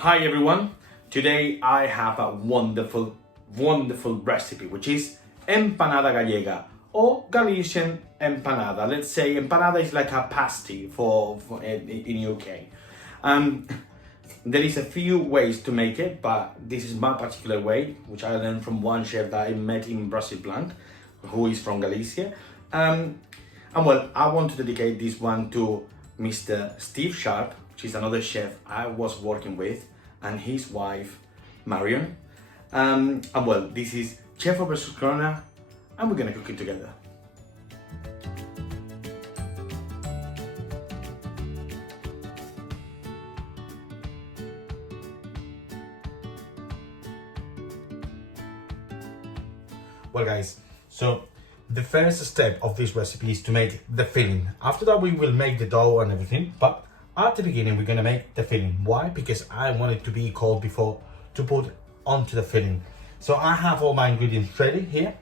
Hi everyone, today I have a wonderful recipe which is Empanada Gallega or Galician Empanada. Let's say Empanada is like a pasty for in UK. There is a few ways to make it, but this is my particular way, which I learned from one chef that I met in Brazil Blanc, who is from Galicia. And well, I want to dedicate this one to Mr. Steve Sharp, which is another chef I was working with, and his wife, Marion. And well, this is Chef versus Corona, and we're gonna cook it together. Well guys, so the first step of this recipe is to make the filling. After that we will make the dough and everything, but at the beginning we're gonna make the filling. Why? Because I want it to be cold before to put onto the filling. So I have all my ingredients ready here.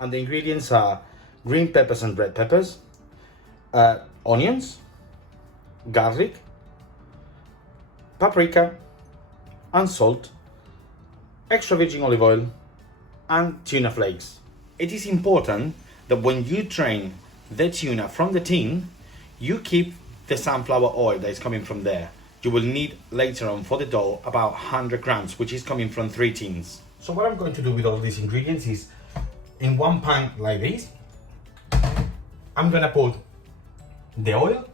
And the ingredients are green peppers and red peppers, onions, garlic, paprika, and salt, extra virgin olive oil, and tuna flakes. It is important that when you drain the tuna from the tin, you keep the sunflower oil that is coming from there. You will need later on for the dough about 100 grams, which is coming from 3 tins. So what I'm going to do with all these ingredients is, in one pan like this, I'm gonna put the oil,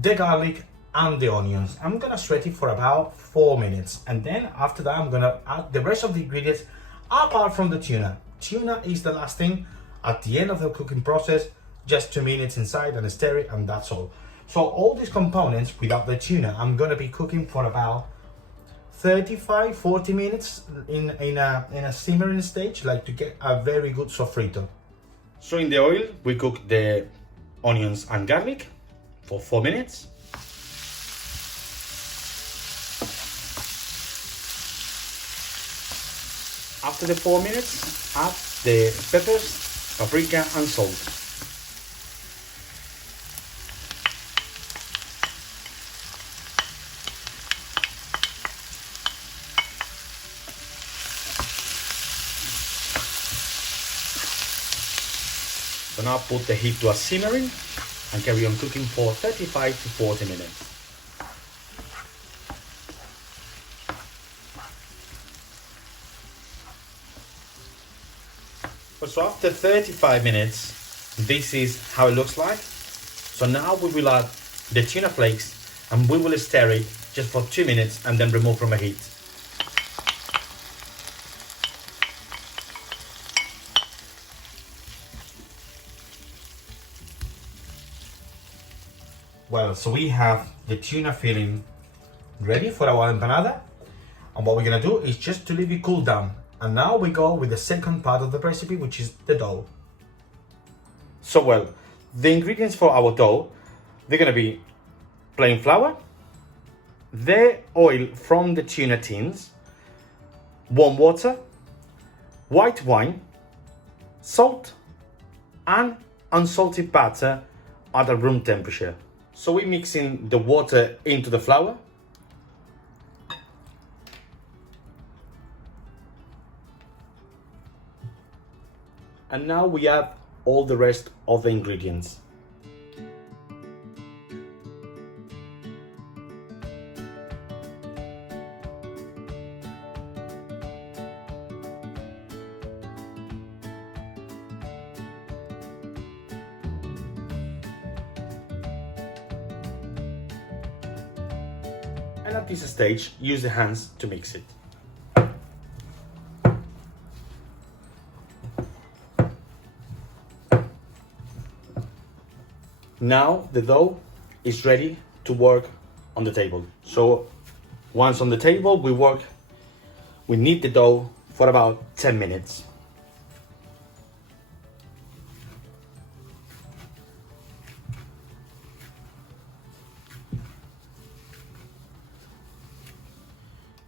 the garlic, and the onions. I'm gonna sweat it for about 4 minutes, and then after that I'm gonna add the rest of the ingredients apart from the tuna. Tuna is the last thing at the end of the cooking process, just 2 minutes inside and stir it, and that's all. So all these components without the tuna, I'm gonna be cooking for about 35-40 minutes in a simmering stage, like to get a very good sofrito. So in the oil, we cook the onions and garlic for 4 minutes. After the 4 minutes, add the peppers, paprika, and salt. So now put the heat to a simmering and carry on cooking for 35-40 minutes. So after 35 minutes, this is how it looks like. So now we will add the tuna flakes and we will stir it just for 2 minutes and then remove from the heat. Well, so we have the tuna filling ready for our empanada. And what we're gonna do is just to leave it cool down. And now we go with the second part of the recipe, which is the dough. So well, the ingredients for our dough, they're gonna be plain flour, the oil from the tuna tins, warm water, white wine, salt, and unsalted butter at a room temperature. So we're mixing the water into the flour. And now we add all the rest of the ingredients. And at this stage, use the hands to mix it. Now the dough is ready to work on the table. So once on the table, we knead the dough for about 10 minutes.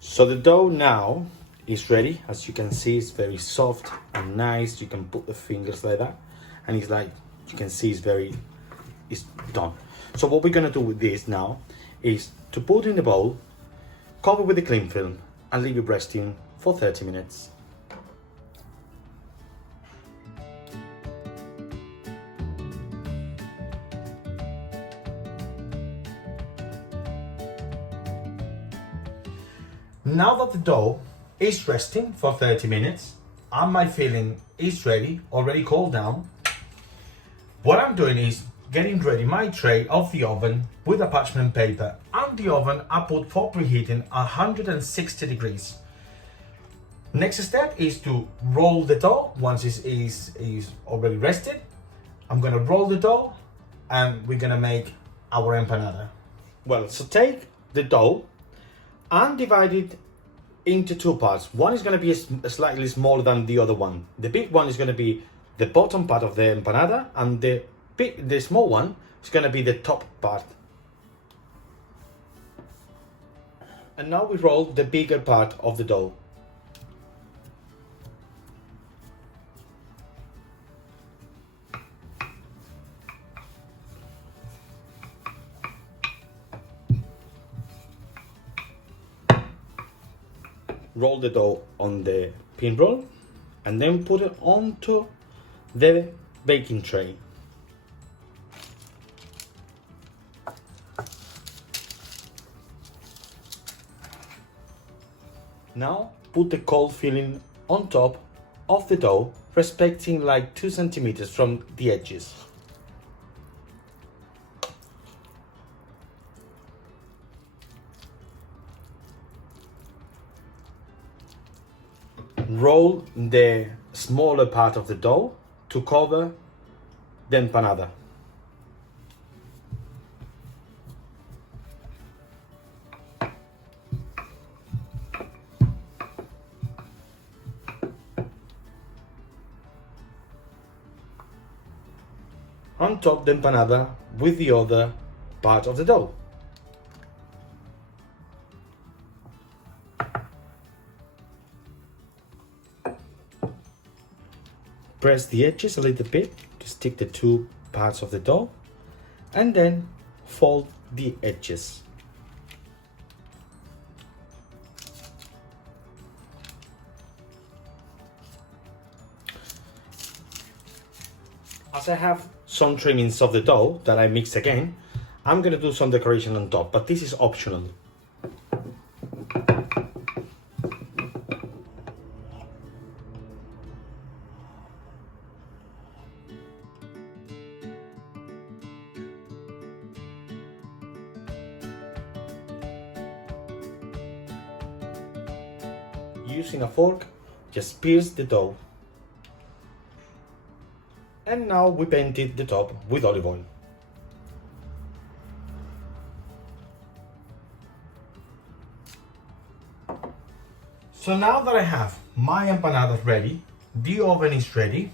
So the dough now is ready. As you can see, it's very soft and nice. You can put the fingers like that, and it's like, you can see it's done. So what we're gonna do with this now is to put in the bowl Cover with the cling film and leave it resting for 30 minutes. Now that the dough is resting for 30 minutes and my filling is ready, already cooled down, what I'm doing is getting ready my tray of the oven with a parchment paper, and the oven I put for preheating 160 degrees. Next step is to roll the dough. Once it is already rested, I'm gonna roll the dough and we're gonna make our empanada. Well, so take the dough and divide it into two parts. One is going to be slightly smaller than the other one. The big one is going to be the bottom part of the empanada, and the small one is going to be the top part. And now we roll the bigger part of the dough. Roll the dough on the pin roll and then put it onto the baking tray. Now put the cold filling on top of the dough, respecting like 2 centimeters from the edges. Roll the smaller part of the dough to cover the empanada. On top the empanada with the other part of the dough. Press the edges a little bit to stick the two parts of the dough, and then fold the edges. As I have some trimmings of the dough that I mix again, I'm going to do some decoration on top, but this is optional. Using a fork, just pierce the dough. And now we painted the top with olive oil. So now that I have my empanadas ready, the oven is ready,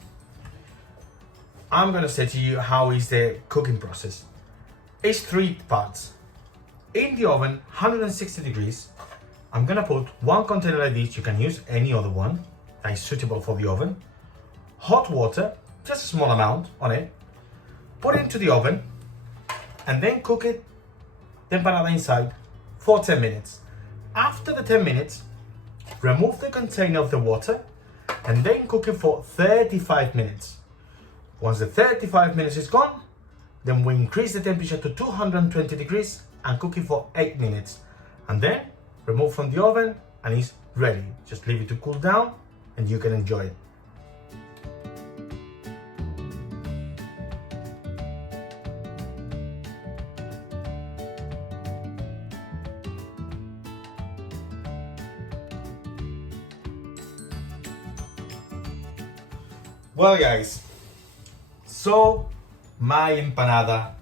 I'm gonna say to you how is the cooking process. It's 3 parts. In the oven, 160 degrees, I'm gonna put 1 container like this. You can use any other one that is suitable for the oven. Hot water, just a small amount on it. Put it into the oven and then cook it, the empanada inside, for 10 minutes. After the 10 minutes, remove the container of the water and then cook it for 35 minutes. Once the 35 minutes is gone, then we increase the temperature to 220 degrees and cook it for 8 minutes. And then remove from the oven and it's ready. Just leave it to cool down and you can enjoy it. Well guys, so my empanada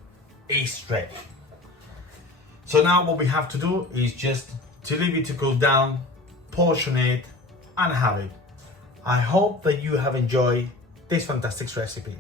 is ready. So now what we have to do is just to leave it to cool down, portion it and have it. I hope that you have enjoyed this fantastic recipe.